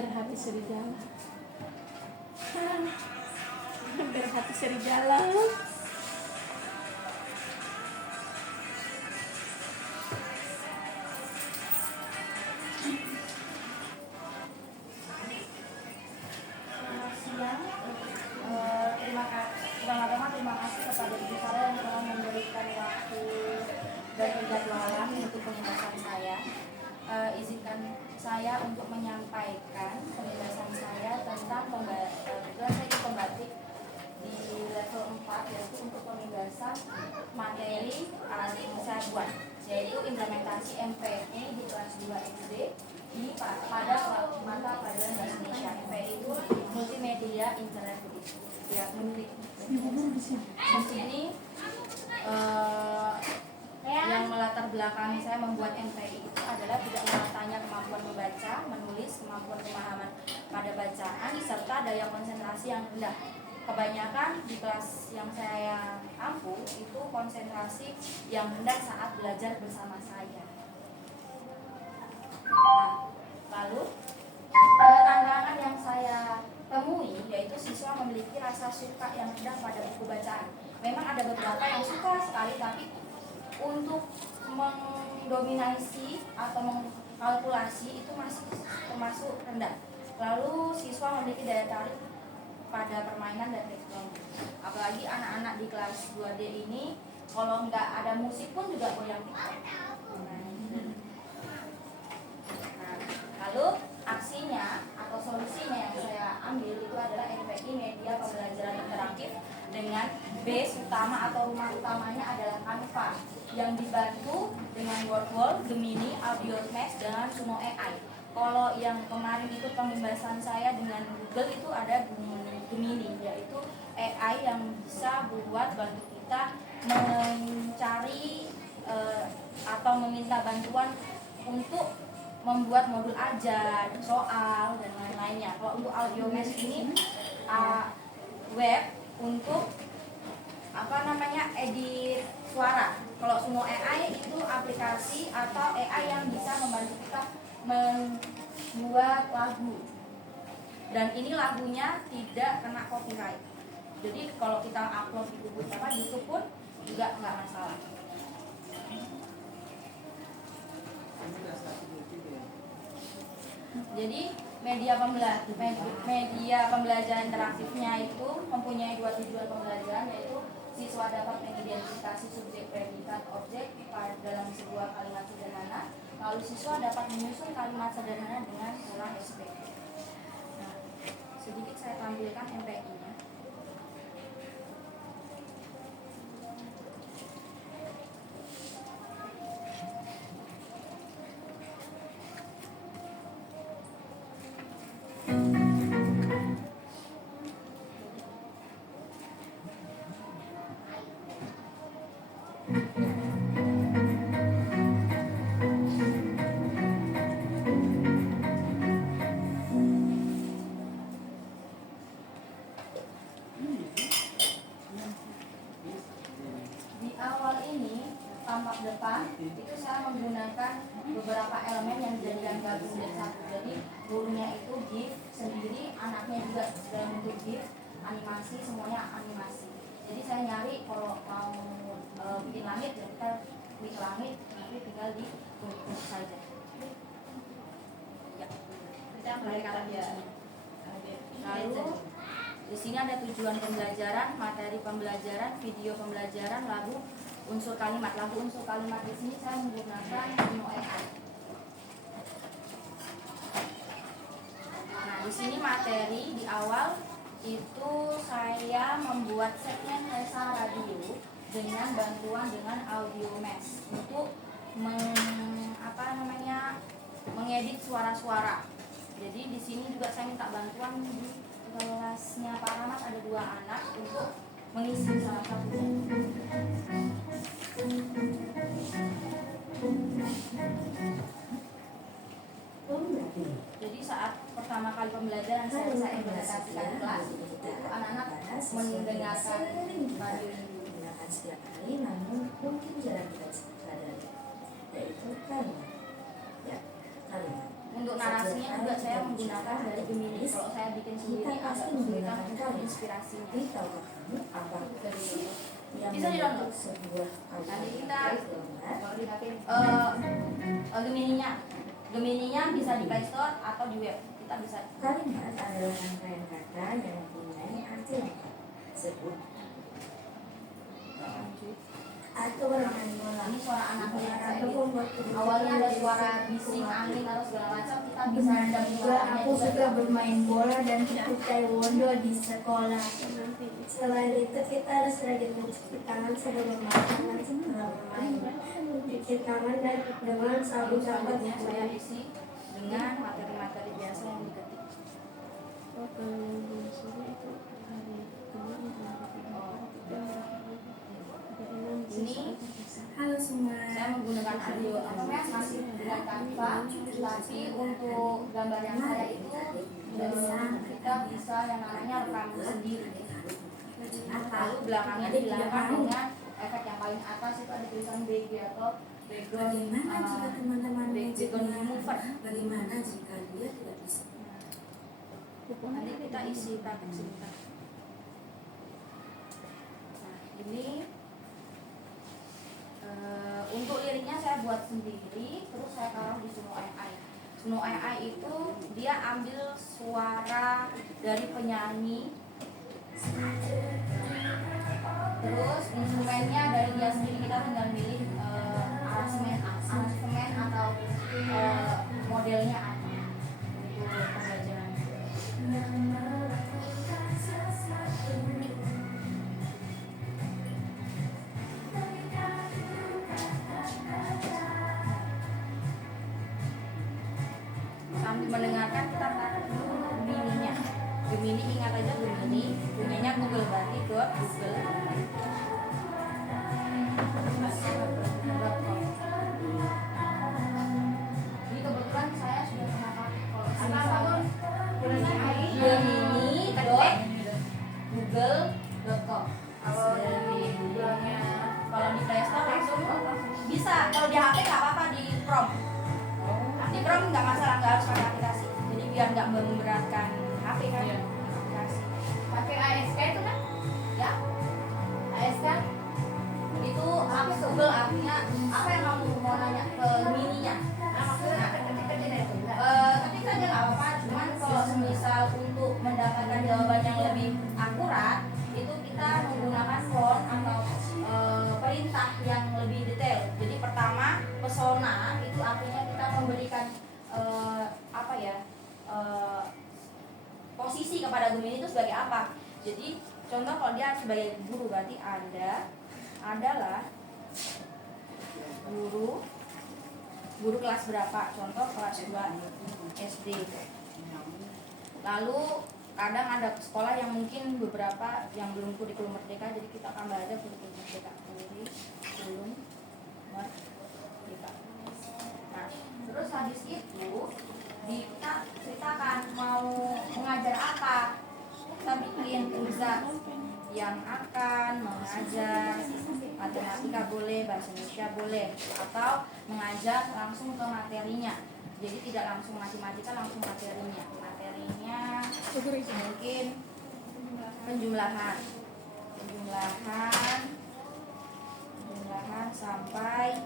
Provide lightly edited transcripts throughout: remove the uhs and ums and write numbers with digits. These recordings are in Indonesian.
Berhati serigala. Berhati serigala. Terima kasih kepada ibu saya yang telah memberikan waktu dan penjadwalan untuk pembahasan saya. Izinkan saya untuk menyampaikan penjelasan saya tentang pembatik di level 4, yaitu untuk pembahasan materi yang saya buat, yaitu implementasi MPI di kelas 2 SD pada mata pelajaran bahasa Indonesia. MPI itu multimedia interaktif. Ya, di sini yang melatar belakangi saya membuat MPI itu adalah tidak mematanya kemampuan membaca, menulis, kemampuan pemahaman pada bacaan, serta daya konsentrasi yang rendah. Kebanyakan di kelas yang saya ampu itu konsentrasi yang rendah saat belajar bersama saya. Nah, lalu tantangan yang saya temui yaitu siswa memiliki rasa suka yang rendah pada buku bacaan. Memang ada beberapa yang suka sekali, tapi untuk mendominasi atau mengkalkulasi itu masih termasuk rendah. Lalu siswa memiliki daya tarik pada permainan dan teknologi. Apalagi anak-anak di kelas 2D ini kalau nggak ada musik pun juga goyang TikTok. Nah, lalu aksinya atau solusinya yang saya ambil itu adalah MPI media pembelajaran interaktif dengan base utama atau rumah utamanya adalah Canva yang dibantu dengan Word, Gemini, Audiomax, dan Sumo AI. Kalau yang kemarin itu pembahasan saya dengan Google itu ada Gemini, yaitu AI yang bisa buat bantu kita mencari atau meminta bantuan untuk membuat modul ajar, soal, dan lain-lainnya. Kalau untuk Audiomax ini web untuk edit suara. Kalau Sumo AI itu aplikasi atau AI yang bisa membantu kita membuat lagu. Dan ini lagunya tidak kena copyright. Jadi kalau kita upload di YouTube pun juga nggak masalah. Jadi media pembelajaran interaktifnya itu mempunyai dua tujuan pembelajaran, yaitu siswa dapat mengidentifikasi subjek, predikat, objek dalam sebuah kalimat sederhana. Lalu siswa dapat menyusun kalimat sederhana dengan pola SPP. Nah, sedikit saya tampilkan MPI-nya. Tampak depan itu saya menggunakan beberapa elemen yang dijadikan gabung dari satu. Jadi gurunya itu GIF sendiri, anaknya juga dalam bentuk GIF, animasi, semuanya animasi. Jadi saya nyari kalau mau bikin langit, ya kita klik langit, nanti tinggal di klik saja. Ya, kita mulai dia. Lalu di sini ada tujuan pembelajaran, materi pembelajaran, video pembelajaran, lagu, unsur kalimat. Lagu unsur kalimat di sini saya menggunakan Sumo AI. Nah, di sini materi di awal itu saya membuat segmen Resa Radio dengan bantuan dengan Audiomax untuk mengedit suara-suara. Jadi di sini juga saya minta bantuan di kelasnya Pak Rahmat, ada 2 anak untuk mengisi salah satunya. Jadi saat pertama kali pembelajaran saya implementasikan kelas, anak-anak mendengarkan radio digunakan setiap hari, namun mungkin jarang kita sadari, yaitu kalimat. Ya, kalimat. Untuk narasinya juga saya menggunakan dari Gemini. Kalau saya bikin sendiri Kita pasti agak kesulitan menggunakan untuk kalimat. inspirasinya. Jadi tahukah kamu apa Dari dulu. yang Bisa di-download. membentuk sebuah Nanti kita gambar? Gemininya bisa di Play Store atau di web. Kita bisa. Kalimat adalah rangkaian kata yang mempunyai arti lengkap. Sebut atau bermain bola. Ini suara anaknya saya Atau gitu. membuat kebijakan Awalnya ada dari suara satu bising keluarga. angin atau segala macam, kita bisa redam Juga suaranya aku suka bermain bola dan ikut taekwondo di sekolah. Selain itu kita harus rajin mencuci tangan sebelum makan, setelah bermain. Cuci tangan dan dengan sabun Lalu sampai selanjutnya saya isi dengan materi-materi biasa yang diketik. Oh, kalau yang belum suruh itu hari kemarin hari Ini Halo semua. saya menggunakan audio masih dengan Canva, tapi untuk gambar yang saya itu kita bisa yang namanya rekam sendiri. Lalu belakangnya dihilangkan dengan efek yang paling atas itu ada tulisan BG atau background Bagaimana jika teman-teman background remover. Bagaimana jika dia tidak bisa? Nanti kita isi praktek sebentar. Nah, ini untuk liriknya saya buat sendiri, terus saya taruh di Suno AI. Suno AI itu dia ambil suara dari penyanyi, terus instrumennya dari dia sendiri. Kita tinggal milih aransemen atau modelnya apa untuk pembelajaran. Sambil mendengarkan kita taruh dulu Gemininya. Gemini, ingat aja Gemini punyanya Google, berarti Google. Ini kebetulan saya sudah pernah pakai. Kalau Gemini.google.com. Kalau di Play Store langsung bisa. Kalau di HP nggak apa-apa, di Chrome. Di Chrome nggak masalah, nggak harus pakai aplikasi. Jadi biar nggak memberatkan HP kan. Aplikasi. Pakai ASK itu kan? Ya. ASK itu apa Google artinya apa yang kamu mau nanya ke Gemininya? Ketik saja nggak apa-apa. Cuman kalau semisal untuk mendapatkan jawaban yang lebih akurat itu kita menggunakan font atau perintah yang lebih detail. Jadi pertama pesona itu artinya kita memberikan posisi kepada Gemini itu sebagai apa. Jadi contoh kalau dia sebagai guru berarti adalah guru kelas berapa, contoh kelas 2 SD. Lalu kadang ada sekolah yang mungkin beberapa yang belum kurikulum merdeka, jadi kita tambah aja kurikulum merdeka. Nah, terus habis itu kita ceritakan mau mengajar apa, kita bikin bisa yang akan mengajar matematika boleh, bahasa Indonesia boleh, atau mengajar langsung ke materinya. Jadi tidak langsung matematika, langsung materinya. Materinya mungkin penjumlahan sampai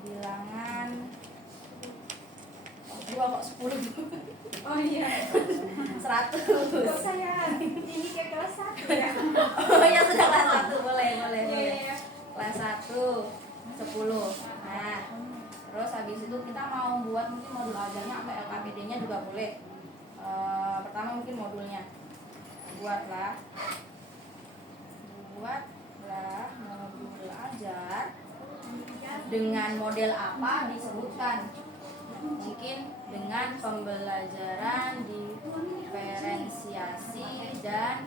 bilangan 2 kok 10. Oh iya. 100. Kok saya ini kayak kelas 1 ya? Oh ya sudah kelas 1 boleh. Iya. Kelas 1 10. Nah, terus habis itu kita mau buat mungkin modul ajarnya apa LKPD-nya juga boleh. Pertama mungkin modulnya. Buatlah modul ajar dengan model apa disebutkan. Mungkin dengan pembelajaran diferensiasi dan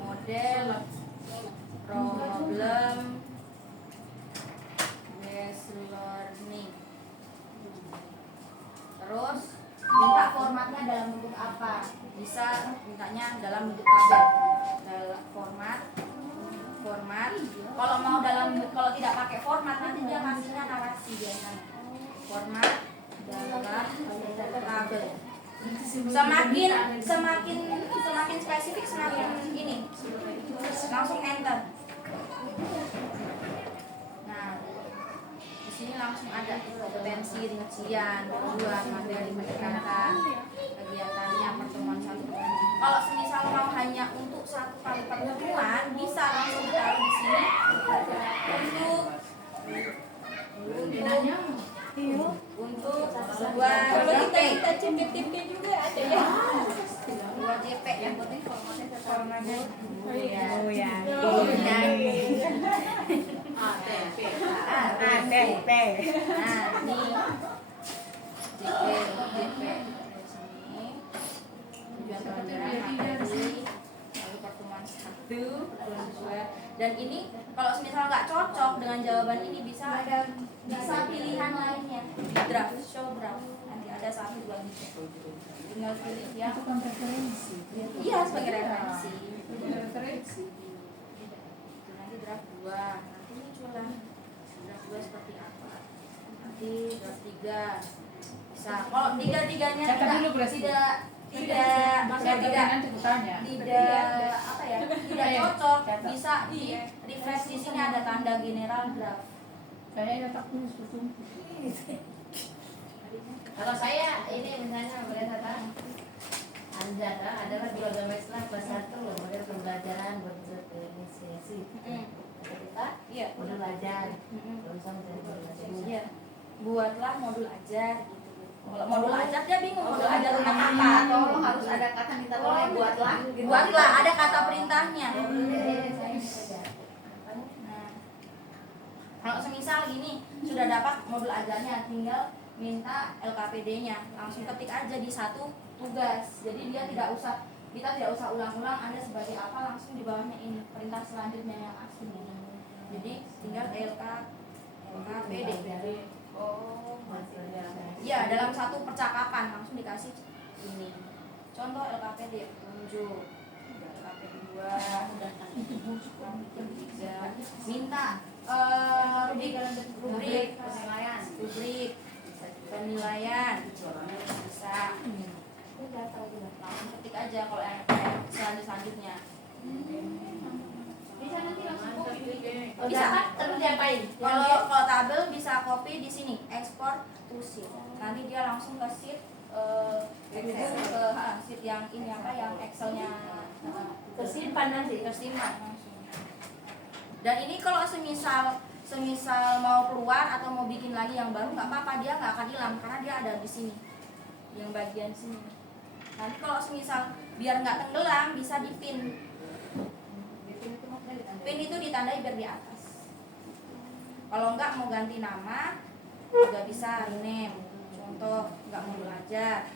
model problem based learning. Terus minta formatnya dalam bentuk apa? Bisa mintanya dalam bentuk tabel. Dalam format. Kalau tidak pakai format nanti dia kasihnya narasi biasanya. Format dalam tabel. Semakin spesifik semakin ini langsung enter. Nah, di sini langsung ada kompetensi rincian, buat materi pendekatan, kegiatannya pertemuan satu. Kalau semisal mau hanya untuk satu kali pertemuan, bisa langsung ditaruh di sini untuk buat kita CPTP juga ada ya. Buat JP yang penting formatnya. Oh ya. ATP. Nah, ini JP sini. Tujuan pelajaran materi, lalu pertemuan 1, pertemuan 2. Dan ini kalau misal nggak cocok dengan jawaban ini bisa pilihan lainnya di draft, show draft. Nanti ada 1, 2, 3. Tinggal pilih yang referensi. Iya, sebagai referensi. Nanti draft 2. Nanti muncullah draft 2 seperti apa. Nanti draft 3. Bisa. Kalau tiga-tiganya tidak cocok, bisa di refresh. Di sini ada tanda general draft. Kayaknya tak tulis betul. Kalau saya ini misalnya boleh katakan adalah di agama Islam kelas 1 model pembelajaran berinisiasi. Kita modul ajar. Iya. Buatlah modul ajar gitu. Kalau modul ajar dia bingung modul ajar tentang apa. Tolong harus ada kata minta tolong buatlah. Buatlah, ada kata perintahnya. Kalau semisal gini, sudah dapat modul ajarnya, tinggal minta LKPD-nya, langsung ketik aja di satu tugas. Jadi kita tidak usah ulang-ulang ada sebagai apa, langsung di bawahnya ini perintah selanjutnya yang asli. Jadi tinggal LKPD. Ya, dalam satu percakapan langsung dikasih ini. Contoh LKPD 7, LKPD 2, minta rubrik penilaian bisa langsung ketik aja kalau yang selanjutnya bisa nanti langsung copy bisa terus diapain kalau tabel bisa copy di sini ekspor to sheet nanti dia langsung ke sheet sheet yang ini apa yang Excelnya tersimpan langsung. Dan ini kalau semisal mau keluar atau mau bikin lagi yang baru nggak apa-apa, dia nggak akan hilang karena dia ada di sini yang bagian sini. Nanti kalau semisal biar nggak tenggelam bisa dipin. Pin itu ditandai biar di atas. Kalau nggak mau ganti nama juga bisa rename. Contoh nggak mau belajar,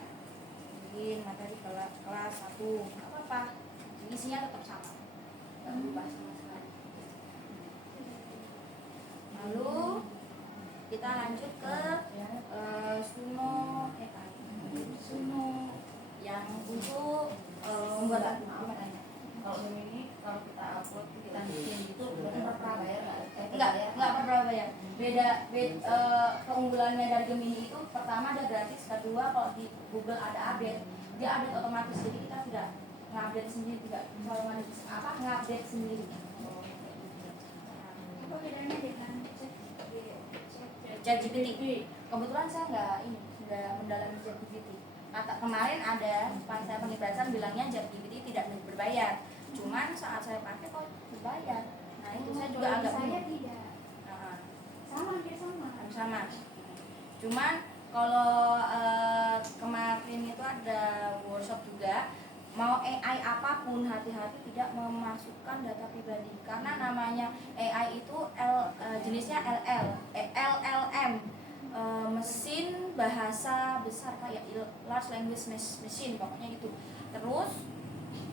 bikin materi kelas 1 nggak apa-apa, isinya tetap sama, nggak berubah sama sekali. Lalu kita lanjut ke Suno yang untuk membuat kalau ini kalau kita upload kita bikin itu berapa bayar nggak perlu bayar. Beda keunggulannya dari Gemini itu pertama ada gratis, kedua kalau di Google ada update, dia update otomatis, jadi kita tidak ngupdate sendiri, tidak ngupdate sendiri. Apa bedanya dengan ChatGPT? Kebetulan saya nggak mendalami ChatGPT. Kemarin ada pas saya pengibatan bilangnya ChatGPT tidak berbayar, cuman saat saya pakai kok berbayar. Nah itu saya juga agak saya bingung. tidak Sama. Cuman kalau kemarin itu ada workshop juga, mau AI apapun hati-hati tidak memasukkan data pribadi karena namanya AI itu jenisnya LLM, mesin bahasa besar kayak large language machine pokoknya gitu. Terus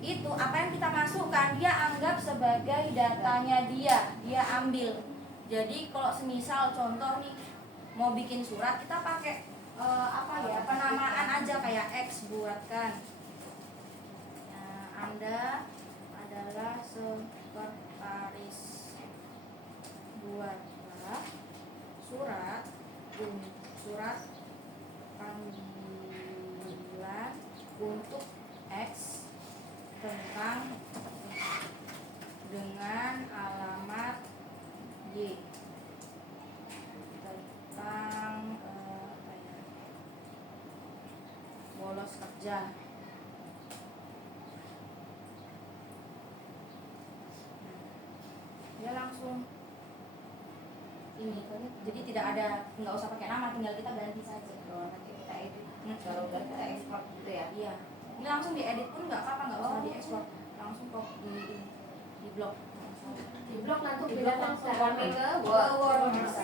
itu apa yang kita masukkan dia anggap sebagai datanya dia ambil. Jadi kalau semisal contoh nih mau bikin surat kita pakai penamaan aja kayak X buatkan. Nah, Anda adalah sekretaris, buatlah surat panggilan untuk X tentang dengan alamat Y tentang bolos kerja. Dia langsung ini, jadi tidak ada, nggak usah pakai nama, tinggal kita ganti saja. Nanti kita edit. Kalau udah kita ekspor gitu ya. Iya, ini langsung diedit pun nggak apa-apa, nggak usah diekspor, langsung kok di blok. Di blog langsung Di kita blog langsung langsung copy ke Word. Word. Bisa.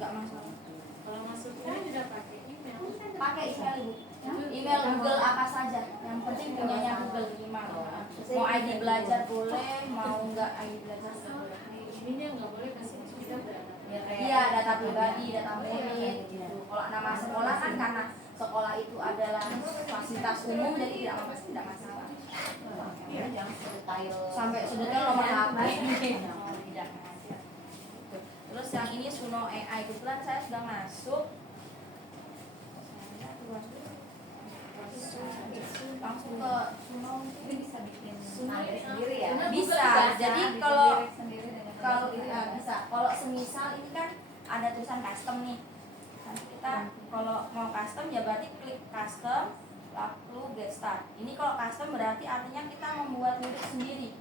Nggak masalah. Kalau masuknya sudah pakai email. Pakai email Ibu. Email Google apa saja, yang penting punyanya Google minimal. Mau ID belajar boleh, mau nggak ID belajar boleh. Ininya nggak boleh kasih kita berapa. Iya, data pribadi, data murid. Kalau nama sekolah kan karena sekolah itu adalah fasilitas umum, jadi tidak masalah. Ya, jangan detail. Sampai sedetail nomor HP. Tidak. Terus yang ini Suno AI, kebetulan saya sudah masuk. Langsung ke Suno, Ini bisa bikin Android sendiri ya. bisa. Jadi kalau bisa. Kalau semisal ini kan ada tulisan custom nih. Nanti kita kalau mau custom ya berarti klik custom lalu get start. Ini kalau custom berarti artinya kita membuat lirik sendiri.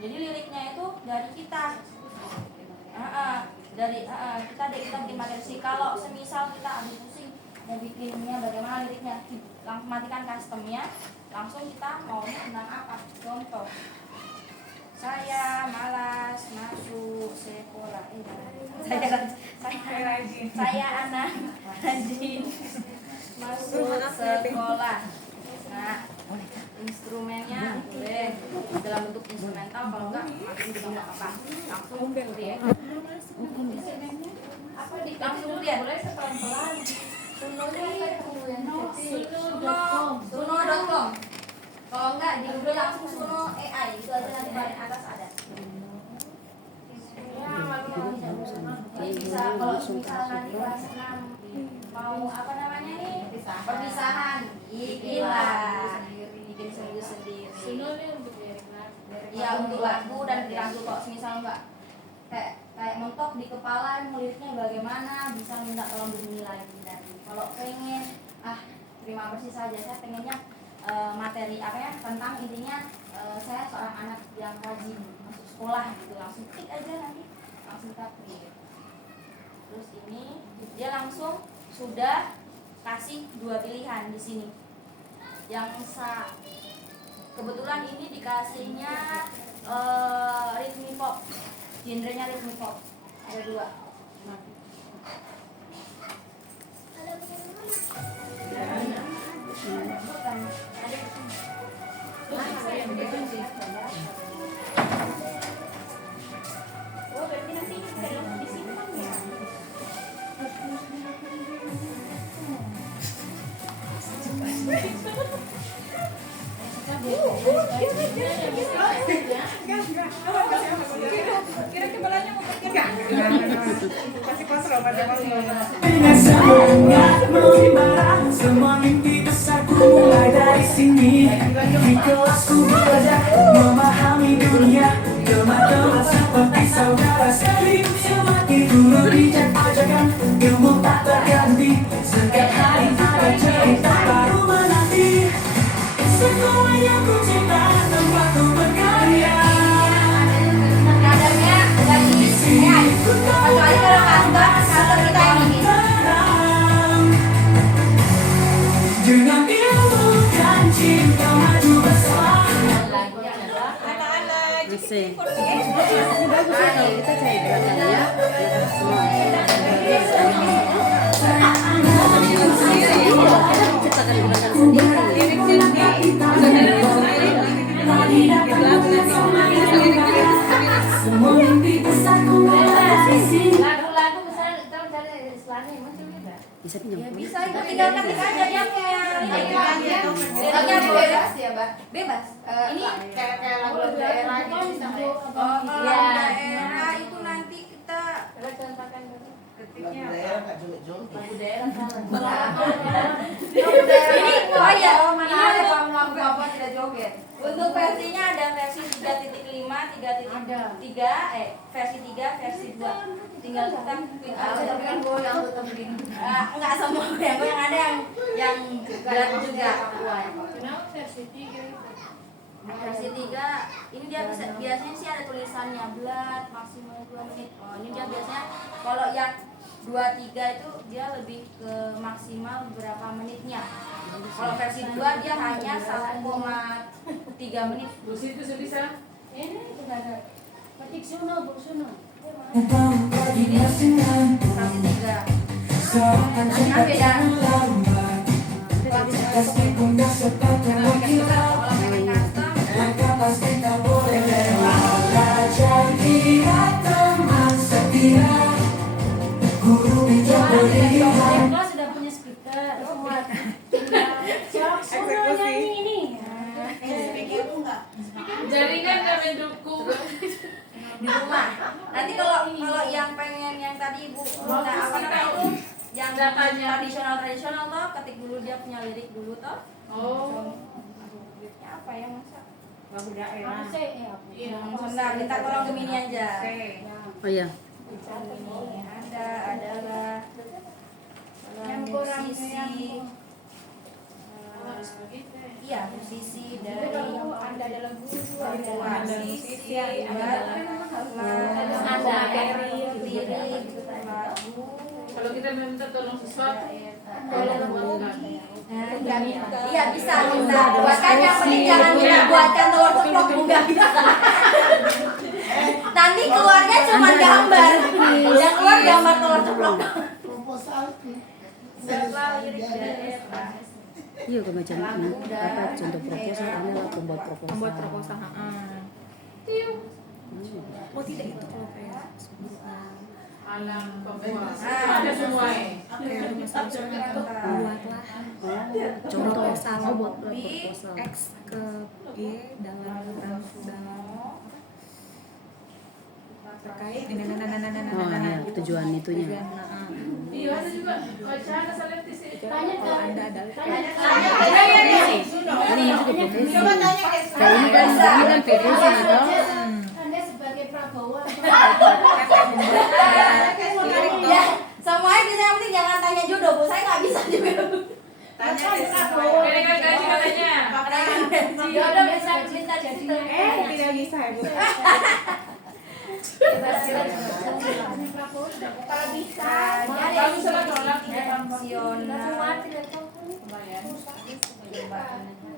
Jadi liriknya itu dari kita. Kita bikin materi. Kalau semisal kita ambil pusing mau bikinnya bagaimana liriknya, langsung matikan customnya, langsung kita maunya tentang apa. Contoh, saya malas masuk sekolah. Saya anak rajin masuk sekolah. Nah, instrumennya boleh dalam bentuk instrumental, kalau enggak masuk juga nggak apa-apa. Langsung lihat. Langsung lihat. Boleh pelan-pelan. Sunonya apa yang Suno.com. Kalau enggak di Google langsung Suno AI, itu aja nanti paling atas ada. Jadi bisa kalau misalnya nanti kelas 6 mau apa namanya nih? Perpisahan. Bikin sendiri. Suno ini untuk dari kelas. Iya, untuk lagu dan lagu kok semisal enggak kayak mentok di kepala mulutnya bagaimana, bisa minta tolong dinilai lagi. Kalau pengen terima bersih saja, saya pengennya materi apa ya, tentang intinya saya seorang anak yang rajin masuk sekolah gitu, langsung klik aja nanti langsung kita print. Terus ini dia langsung sudah kasih dua pilihan di sini. Kebetulan ini dikasihnya rhythm pop, genrenya rhythm pop, ada dua. Oh, berarti nanti bisa disimpan ya. Dengan semangatmu semua mimpi besarku mulai dari sini. Di kelasku belajar memahami dunia, teman-teman seperti saudara sekali. Semakin dulu bijak ajarkan ilmu tak terganti. Setiap hari ada cerita baru menanti. Sekolah yang ku cinta, tempatku berkarya. Kadangnya dari AI, kecuali kalau kantor kita ini. Dengan ilmu dan cinta maju bersama. Semua mimpi besarku mulai sini. Lagu-lagu misalnya kita cari Islami muncul juga. Ya bisa, itu tinggal ketik aja yang Bebas ya, Mbak. bebas. Ini Kayak lagu-lagu daerah gitu bisa nggak ya? kalau daerah itu nanti kita Coba contohkan dulu. Lagu daerah salah. Ini oh ya, Mana ada kamu apa tidak joget? untuk versinya ada versi 3.5, 3.3, versi 3, versi 2. Tinggal kita Tapi kan gue yang tetap begini. enggak semua yang ada yang berat juga. Kenapa versi 3 itu? Versi 3 ini dia biasanya sih ada tulisannya berat maksimal 2 menit. Oh, ini dia biasanya kalau yang 2-3 itu dia lebih ke maksimal berapa menitnya. Kalau versi 2 dia hanya 1,3 menit. Terus itu sebisa ini tidak ada. Petik suno, bu suno. Versi 3. Kan beda. Kelas sudah punya speaker semua. Suno nyanyi ini. Jaringan gak mendukung. Di rumah. Nanti kalau yang pengen yang tadi Ibu minta apa namanya itu yang tradisional toh, ketik dulu dia punya lirik dulu toh. Oh. Liriknya apa ya masa? Lagu daerah. Sebentar, kita tolong Gemini aja. Oh iya. Ini adalah Yang kurang musisi. Iya, musisi dari Anda adalah guru, ada musisi, ada lirik, lagu. Kalau kita minta tolong sesuatu, Iya bisa minta buatkan, yang penting jangan minta buatkan telur ceplok, enggak bisa. Nanti keluarnya cuma gambar, yang keluar gambar telur ceplok. Setelah lirik daerah. Iya macam apa contoh proposal ini lah pembuat proposal. Oh tidak itu kalau kayak alam Papua. Ah. Ada semua. Buatlah Contoh salah buat di proposal. X ke Y dalam terkait Oh ya tujuan itunya. Iya ada juga. Bacaan asal sih. Tanya kalau Anda adalah Ini juga profesi. Coba tanya guys. Kalau ini kan profesi atau Anda sebagai Prabowo Ya, semuanya bisa, yang penting jangan tanya jodoh, Bu. Saya nggak bisa juga. Tanya guys. Ini kan gaji katanya. Jodoh bisa minta jadi. tidak bisa ya Bu. Kalau bisa, Kalau misalnya tolak nasional.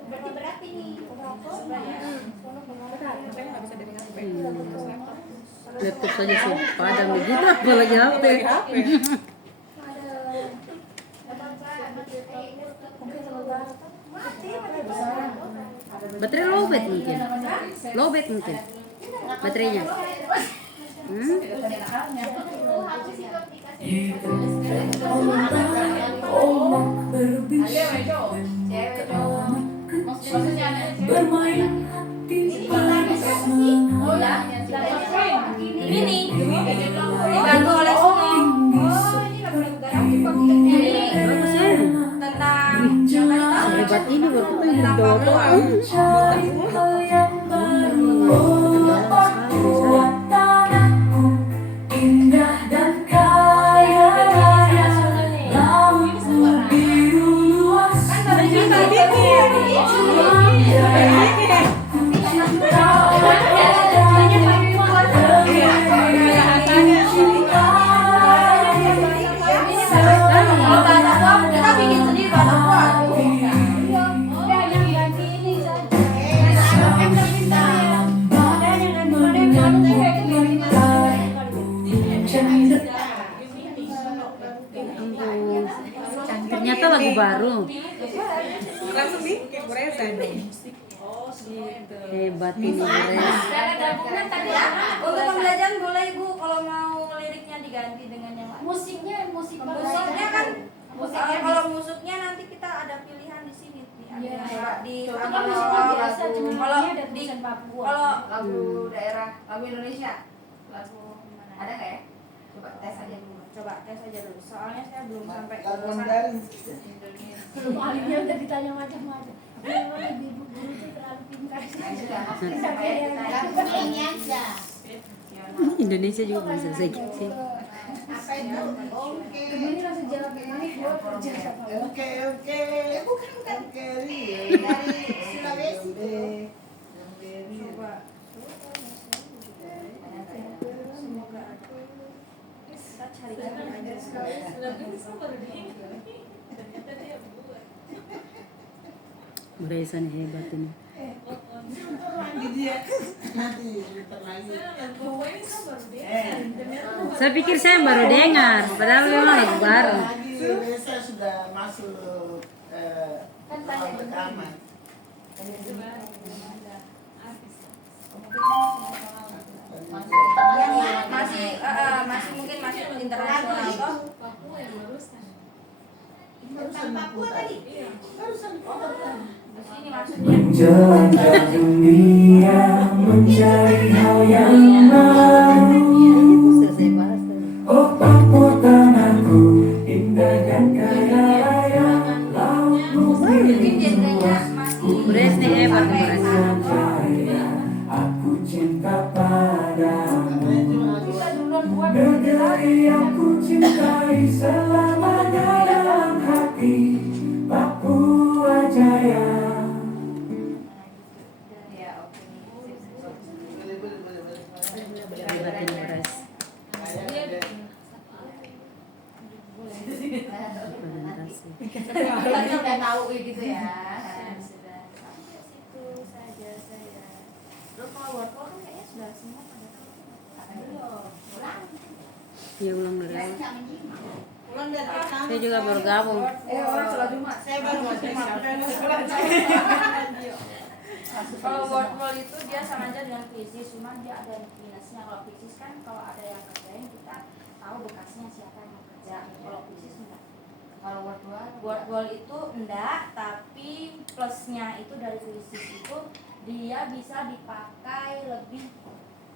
berarti berat ini. Nggak bisa dari HP. laptop saja sih padam begitu apalagi HP. Baterai lowbat mungkin. Baterainya. Ombak berbisik bermain hati Ini dibantu oleh Suno. Bagus ya. Tentang Hebat ini baru kita yang jawab doang. mencari hal yang baru. Oh, buat tanahku indah dan kaya raya, laut biru luas kita bikin sendiri bahasa Ternyata lagu baru. Langsung bikin Reza dong. Hebat ini Res. gabungan tadi ya. Untuk pembelajaran boleh Ibu kalau mau liriknya diganti dengan yang lain. Musiknya Musiknya kan kalau musiknya nanti kita ada pilihan di sini nih. Ada di biasa cuma kalau ini ada di tulisan Papua. kalau Lagu daerah, lagu Indonesia. Lagu mana? Ada nggak ya? Coba tes aja dulu. Coba tes aja dulu. Soalnya saya belum sampai ke Lagu sana. Mandarin. Belum ahlinya udah ditanya macam-macam. Ibu guru itu terlalu pintar. Langsung ini aja. Indonesia juga belum selesai sih. Apa itu? Oke. Ini langsung jawab gimana? Gue kerja sama. Oke. Bukan. Oke. Dari Sulawesi. Coba. Semoga ada. Kita cari aja. Resan hebat ini. Lagi dia. Nanti bentar lagi. Saya pikir saya baru dengar, padahal memang lagu baru. Lagi Reza sudah masuk tahun pertama. Masih mungkin masih internasional toh. Barusan Papua tadi. Barusan. Di sini maksudnya. Menjelajah dunia, mencari hal yang baru. Selesai bahas tadi. Oh Papua tanahku, indah dan kaya raya. Lautmu Mungkin genrenya masih. Beres nih hebat beres. jaya, aku cinta padamu. Negeri yang ku cintai selamanya dalam hati, Papua Jaya. Ya, oke. Boleh. Hebat ini beres. Presentasi. Kita udah tahu kayak gitu ya. Sudah sampai situ saja saya. Lo kalau workflow kan kayaknya sudah semua pada tahu. Ya ulang dari awal. Ulang dari pertama. Saya juga baru gabung. Orang sholat Jumat. Saya baru masuk Kalau workflow itu dia sama aja dengan krisis, cuma dia ada minusnya. Kalau krisis kan kalau ada yang kerjain kita tahu bekasnya siapa yang mau kerja. Kalau krisis enggak. Kalau Workflow itu enggak, tapi plusnya itu dari krisis itu dia bisa dipakai lebih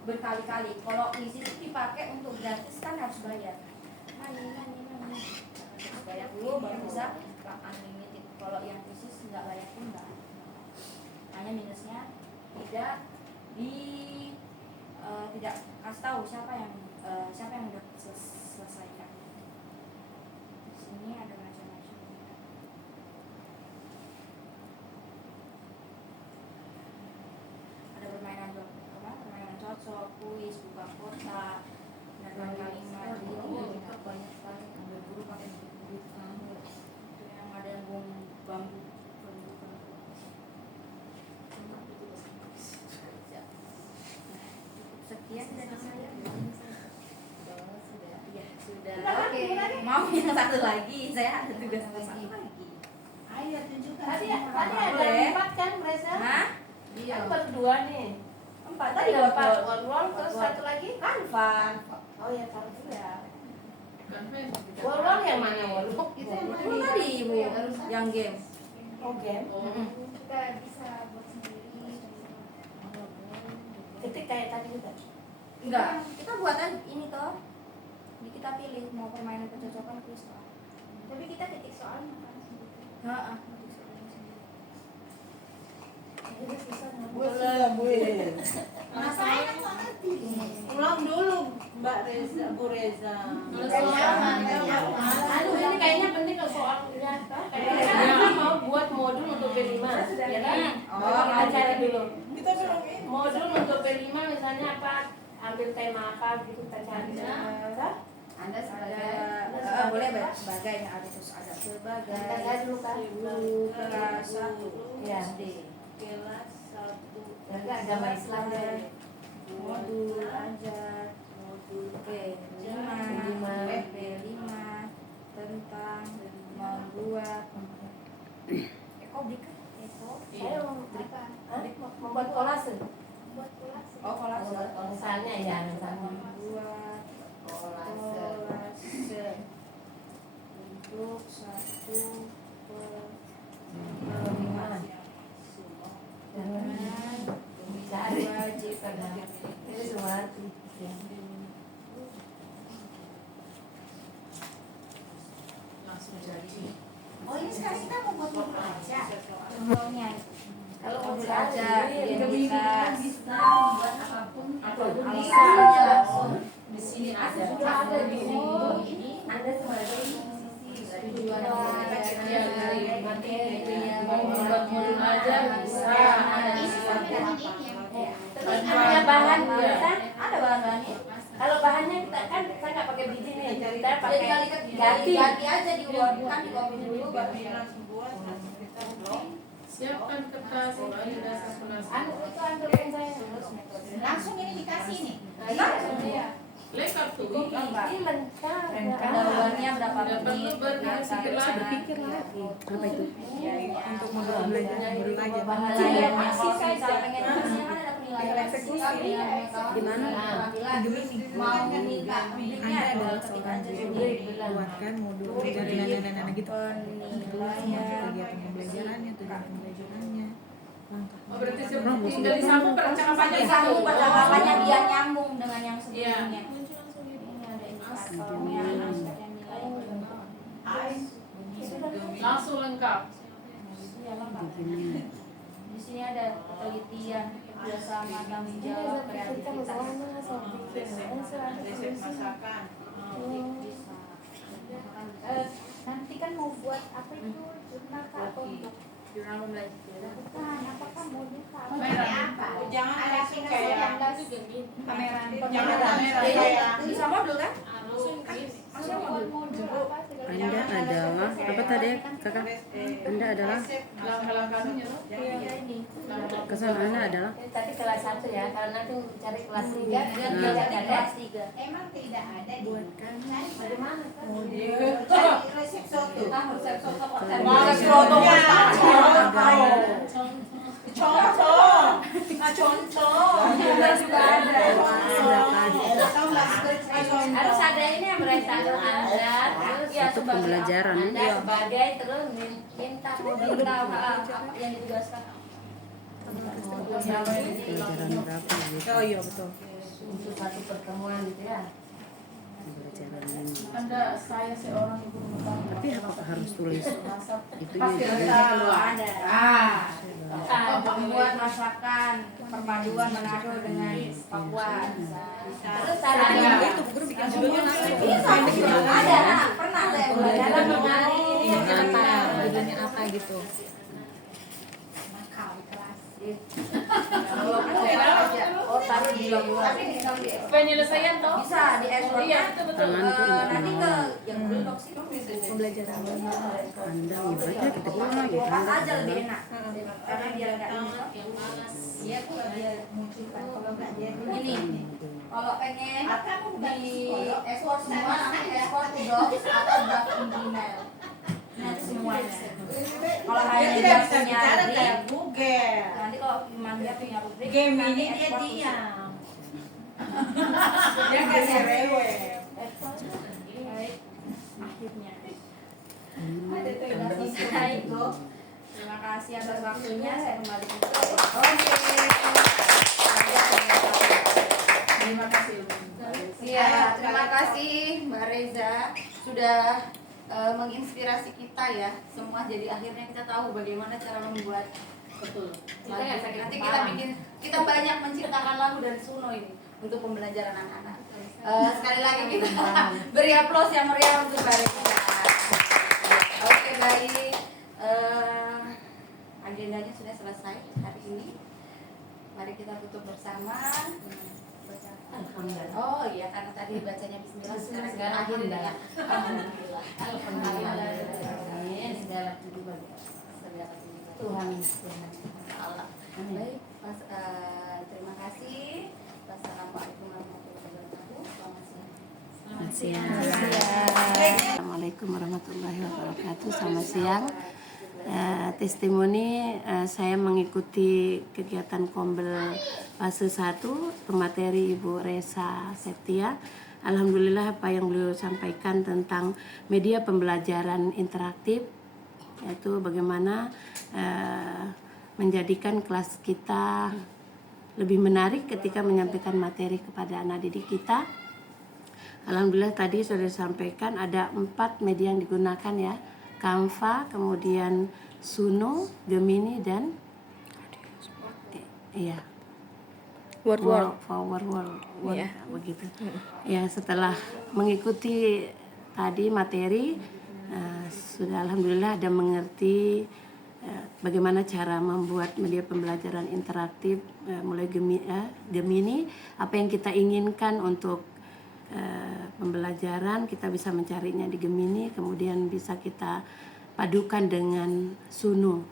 berkali-kali. Kalau krisis itu dipakai untuk gratis kan harus bayar. Money. Harus bayar dulu baru bisa unlimited. Kalau yang krisis enggak bayar pun enggak. Hanya minusnya tidak kasih tahu siapa yang udah selesaikan. Di sini ada macam-macam. Ada permainan cocok, kuis, buka kotak, menerangkan kalimat, banyak sekali. Ambil guru pakai buku kamu. Itu yang ada yang bambu. Sekian dari saya. Ya sudah. Oke. Mau yang satu lagi? Saya ada tugas lagi. Ayo tunjukkan. Tadi ada boleh. 4 kan Reza? Hah? Kan baru 2 nih. 4 Tadi tadi 4 wall terus satu lagi Canva. Oh ya Canva. Ya. Wall yang mana wall? Itu yang tadi Bu, yang game. Oh game. Kita bisa buat sendiri. Ketik kayak tadi juga. Enggak, kita buat aja ini toh. Jadi kita pilih mau permainan kecocokan kuis toh. Tapi kita ketik soalnya kan sendiri. Heeh. Jadi susah Boleh. Saya nggak ngerti. Ulang dulu Mbak Reza, Bu Reza. Aduh ini kayaknya penting ke soalnya. Kayaknya kita mau buat modul untuk P5 ya kan? Oh, Kita cari dulu. Kita bilang ini. Modul untuk P5 misalnya apa? Ambil tema apa gitu kita cari. Anda boleh sebagai ada terus ada sebagai Kita cari dulu kan. guru kelas 1 Iya. SD kelas 1 Enggak gambar Islamnya. modul ajar modul P5 tentang membuat ekobrik Saya mau apa? Membuat kolase. oh kolase Misalnya ya misalnya. membuat kolase untuk satu Jangan cari wajib ini semua. Kalau mau Modul aja, identitas bisa buat apapun atau bisa bisa langsung di sini ada. Sudah ada di Ini ada sebagai tujuan ya dari materi yang mau membuat modul aja bisa ada di sini. Terus ada bahan kan? ada bahan-bahannya. Kalau bahannya kita kan saya nggak pakai biji nih, kita pakai Ganti aja di Word kan di copy dulu baru Siapkan kertas, bagi dasar penasaran. itu anterin saya. Langsung ini dikasih nih. Lengkap tuh. Ini lengkap. Dahuluannya berapa Tidak perlu menit? berpikir lagi. Berpikir lagi. Apa itu? Untuk modul pembelajaran modul aja. Penilaian kalau misal pengen nulisnya kan ada penilaian Eksekusi. Di mana? mau minta Anda adalah seorang guru, buatkan modul pembelajaran gitu. Kegiatan pembelajarannya, tujuan pembelajarannya, langkah. Oh, berarti tinggal disambung percakapannya disambung satu. percakapannya biar nyambung dengan yang sebelumnya. Iya. Ini ada indikatornya, aspeknya nilai. Langsung lengkap. Iya, lengkap. Di sini ada penelitian, kerjasama, tanggung jawab, kreativitas. Masakan. nanti kan mau buat apa itu jurnal atau untuk Jurnal pembelajaran. bukan apakah modul Jangan langsung kayak Kamera. jangan kamera kayak Bisa modul kan? modul apa segala Anda adalah apa tadi kakak? Anda adalah Langkah-langkahnya loh. kesan Anda adalah Tapi kelas 1 ya, kalau nanti cari kelas 3 Dia dia jadi ada. kelas 3. emang tidak ada di Buatkan Bagaimana kan? cari resep soto. Masih otomatis. Contoh. Nah contoh. Sudah ada. Tahu nggak skripsi contoh? Harus ada ini yang berasal Anda, terus ya Itu sebagai pembelajaran, Anda iya. sebagai terus minta Apa yang ditugaskan? pelajaran berapa gitu. oh iya betul. untuk satu pertemuan gitu ya. Pelajaran ini. Anda saya seorang ibu rumah tangga. Tapi apa harus tulis itu Pasti ya? Ada. Ah, Membuat masakan perpaduan Manado dengan Papua. terus ada Itu guru bikin judulnya langsung. Ada, pernah ada yang dalam belajar. mengenali Apa? Judulnya apa gitu? oh taruh di logo. Tapi di Penyelesaian toh? bisa di ekspor. Iya, betul betul. Tanganku nggak Nanti mau. ke yang belum sih Pembelajaran. Anda ibaratnya kita pulang lagi. pas aja lebih enak. Karena dia nggak Iya tuh dia munculkan kalau nggak dia ini. Kalau pengen di ekspor semua, nanti ekspor ke Docs atau draft in Gmail. Nanti semuanya. Kalau dia hanya tidak dia bisa punya bicara rubrik, kayak Google. nanti kalau cuma dia punya rubrik, Game nanti ini dia ekspor khusus. diam. Dia kayak rewel. Baik, akhirnya. Sudah selesai itu. Terima kasih atas waktunya. Saya kembali ke Terima kasih. Iya, terima kasih Mbak Reza sudah menginspirasi kita ya. Semua jadi akhirnya kita tahu bagaimana cara membuat Betul. lagu. Nanti kita banyak menciptakan lagu dari Suno ini untuk pembelajaran anak-anak. Sekali lagi kita beri aplaus yang meriah untuk Mbak Reza. Oke, baik. Agendanya sudah selesai hari ini. Mari kita tutup bersama. Alhamdulillah. Oh iya, karena tadi bacanya Bismillah, sekarang kita akhir ya. Alhamdulillah. Amin. Segala puji bagi Segala puji bagi Tuhan. Allah. Baik, terima kasih. Wassalamualaikum warahmatullahi wabarakatuh. Selamat siang. Assalamualaikum warahmatullahi wabarakatuh. Selamat siang. Testimoni saya mengikuti kegiatan Kombel fase 1 pemateri Ibu Reza Septia. Alhamdulillah apa yang beliau sampaikan tentang media pembelajaran interaktif, yaitu bagaimana menjadikan kelas kita lebih menarik ketika menyampaikan materi kepada anak didik kita. Alhamdulillah tadi sudah disampaikan ada 4 media yang digunakan ya, Canva, kemudian Suno, Gemini, dan Iya. Word. Iya. Begitu. Ya, setelah mengikuti tadi materi, sudah alhamdulillah ada mengerti bagaimana cara membuat media pembelajaran interaktif, mulai Gemini, apa yang kita inginkan untuk pembelajaran kita bisa mencarinya di Gemini, kemudian bisa kita padukan dengan Sunu.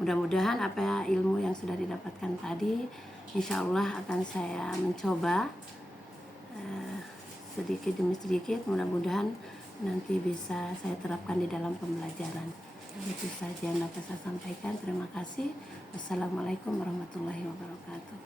Mudah-mudahan apa ilmu yang sudah didapatkan tadi, insya Allah akan saya mencoba sedikit demi sedikit, mudah-mudahan nanti bisa saya terapkan di dalam pembelajaran. Itu saja yang dapat saya sampaikan. Terima kasih. Wassalamualaikum warahmatullahi wabarakatuh.